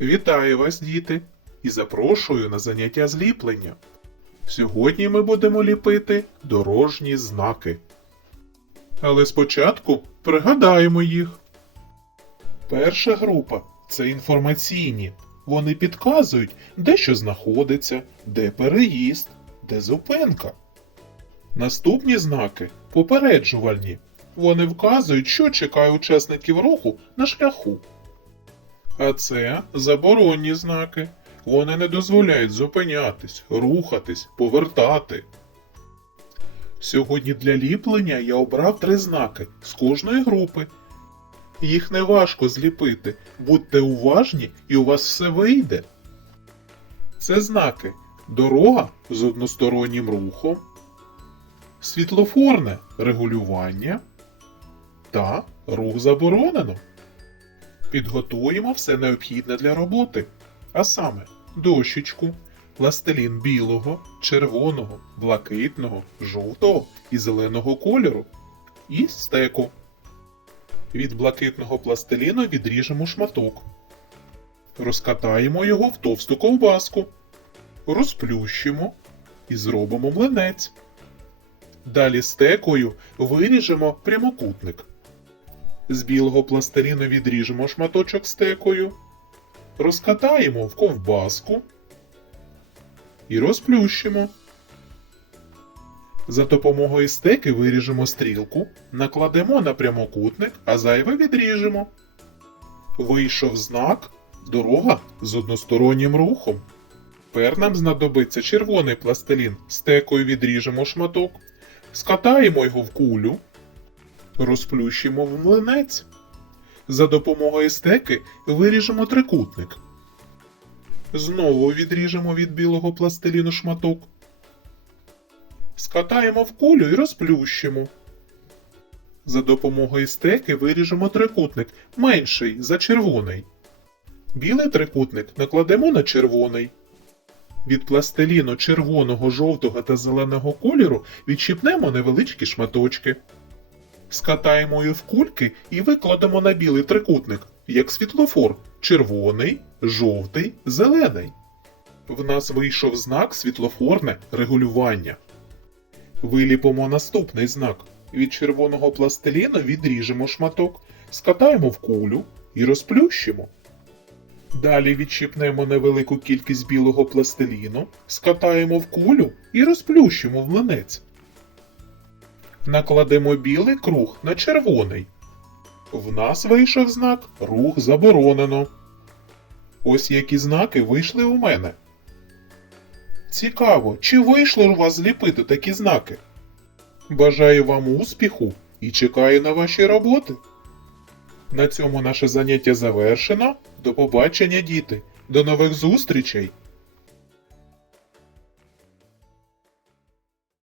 Вітаю вас, діти, і запрошую на заняття зліплення. Сьогодні ми будемо ліпити дорожні знаки. Але спочатку пригадаємо їх. Перша група це інформаційні. Вони підказують, де що знаходиться, де переїзд, де зупинка. Наступні знаки попереджувальні. Вони вказують, що чекає учасників руху на шляху. А це заборонні знаки. Вони не дозволяють зупинятись, рухатись, повертати. Сьогодні для ліплення я обрав три знаки з кожної групи. Їх не важко зліпити. Будьте уважні, і у вас все вийде. Це знаки дорога з одностороннім рухом, світлофорне регулювання та рух заборонено. Підготуємо все необхідне для роботи, а саме дощечку, пластилін білого, червоного, блакитного, жовтого і зеленого кольору і стеку. Від блакитного пластиліну відріжемо шматок. Розкатаємо його в товсту ковбаску, розплющимо і зробимо млинець. Далі стекою виріжемо прямокутник. З білого пластиліну відріжемо шматочок стекою, розкатаємо в ковбаску і розплющимо. За допомогою стеки виріжемо стрілку, накладемо на прямокутник, а зайве відріжемо. Вийшов знак дорога з одностороннім рухом. Тепер нам знадобиться червоний пластилін. Стекою відріжемо шматок, скатаємо його в кулю, розплющимо в млинець. За допомогою стеки виріжемо трикутник. Знову відріжемо від білого пластиліну шматок. Скатаємо в кулю і розплющимо. За допомогою стеки виріжемо трикутник менший за червоний. Білий трикутник накладемо на червоний. Від пластиліну червоного, жовтого та зеленого кольору відчіпнемо невеличкі шматочки. Скатаємо їх в кульки і викладемо на білий трикутник, як світлофор червоний, жовтий, зелений. В нас вийшов знак світлофорне регулювання. Виліпимо наступний знак. Від червоного пластиліну відріжемо шматок, скатаємо в кулю і розплющимо. Далі відчіпнемо невелику кількість білого пластиліну, скатаємо в кулю і розплющимо в млинець. Накладемо білий круг на червоний. В нас вийшов знак Рух заборонено. Ось які знаки вийшли у мене. Цікаво, чи вийшло у вас зліпити такі знаки? Бажаю вам успіху і чекаю на ваші роботи. На цьому наше заняття завершено. До побачення, діти. До нових зустрічей!